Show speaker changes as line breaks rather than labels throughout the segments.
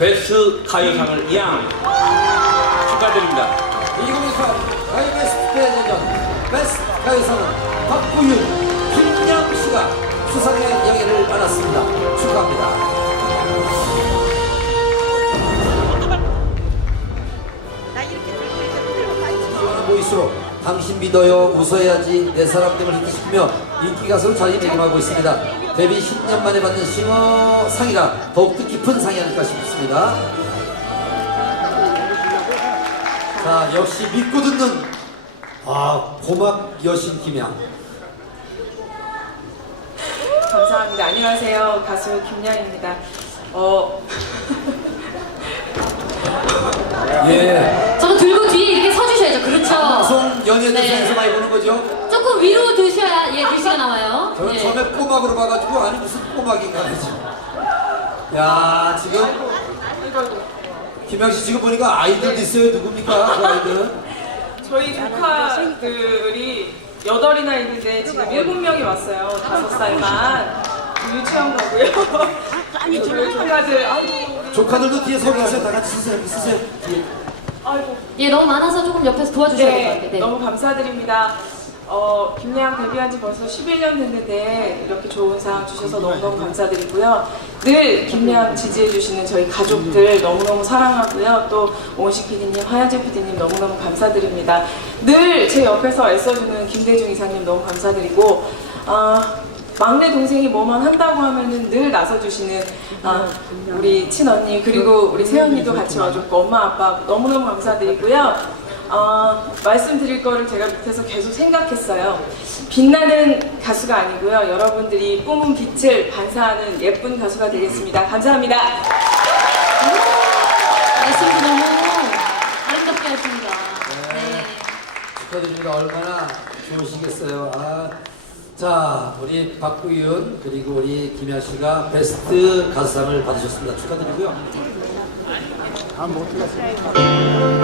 가요상을 이양 축하드립니다.
2018 가요 베스트 대전 베스트 가요상은 박구윤, 김양 씨가 수상의 영예를 받았습니다. 축하합니다. 보이스로 당신 믿어요 웃어야지 내 사람 됨을 히트시키며 인기 가수로 자리매김하고 있습니다. 데뷔 10년 만에 받는 싱어 상이라 더욱더 깊은 상이 아닐까 싶습니다. 자 역시 믿고 듣는 아 고막 여신 김양
감사합니다. 안녕하세요. 가수 김양입니다. 어,
예
저거
방송 연예대상에서
네.
많이 보는 거죠?
조금 위로 드셔야 예 글씨가 나와요.
저는
예.
처음에 꼬막으로 봐가지고 아니 무슨 꼬막인가 하지. 야 지금 김양 씨 지금 보니까 아이들 있어요 누굽니까 그 아이들?
저희 조카들이 여덟이나 있는데 지금 일곱 명이 왔어요. 다섯 살만. 유치원 가고요. 저희 조카들, 아이고, 우리-
조카들도 뒤에 서 계세요. 다 같이 쓰세요. 쓰세요. 뒤에.
아이고.
예 너무 많아서 조금 옆에서 도와주셔야 될 것 같아요.
네,
네.
너무 감사드립니다. 어, 김양 데뷔한 지 벌써 11년 됐는데 이렇게 좋은 상 주셔서 너무너무 감사드리고요. 늘 김양 지지해주시는 저희 가족들 너무너무 사랑하고요. 또 오은식 PD님, 하현재 PD님 너무너무 감사드립니다. 늘 제 옆에서 애써주는 김대중 이사님 너무 감사드리고 아, 막내 동생이 뭐만 한다고 하면은 늘 나서주시는 아, 우리 친언니 그리고 우리 새언니도 같이 와줬고 엄마 아빠 너무너무 감사드리고요. 어, 말씀드릴 거를 제가 밑에서 계속 생각했어요. 빛나는 가수가 아니고요. 여러분들이 뿜은 빛을 반사하는 예쁜 가수가 되겠습니다. 감사합니다.
말씀도 너무 아름답게 하십니다. 네.
축하드립니다. 얼마나 좋으시겠어요. 아, 자, 우리 박구윤 그리고 우리 김양 씨가 베스트 가수상을 받으셨습니다. 축하드리고요. 베스트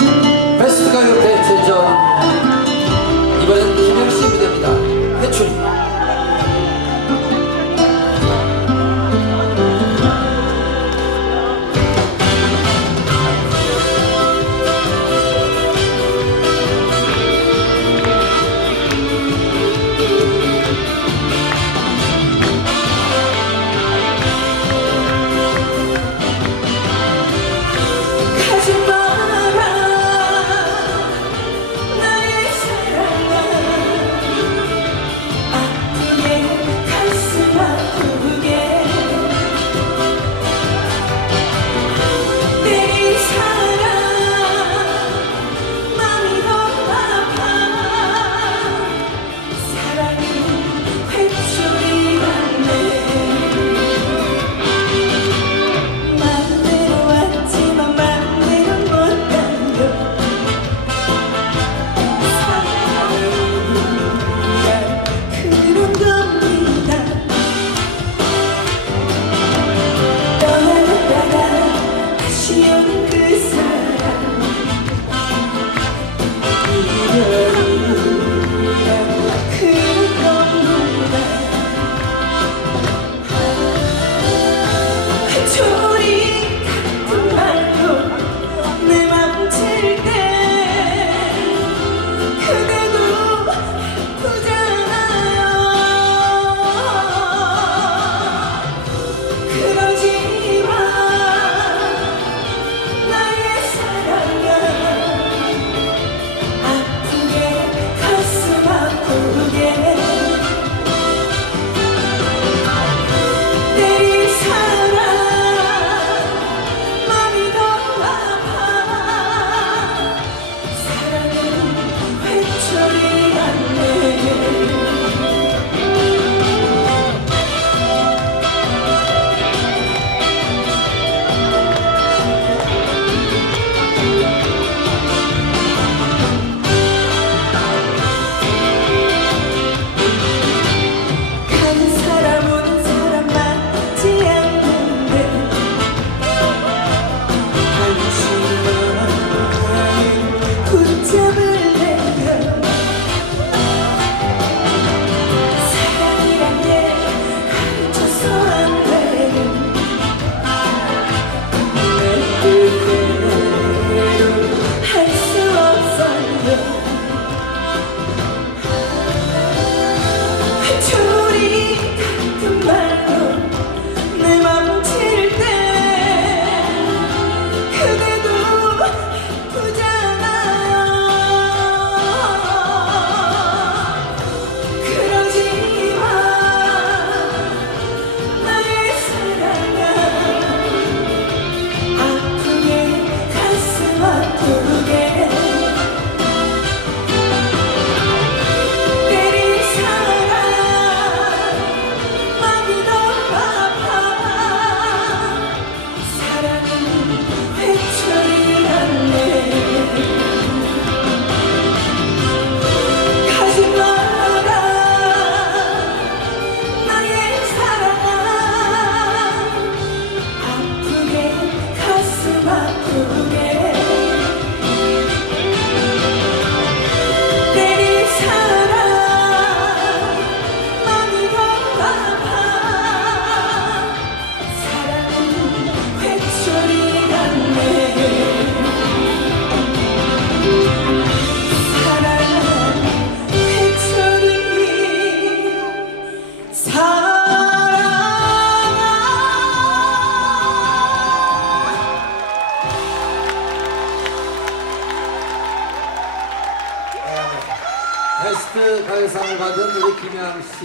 베스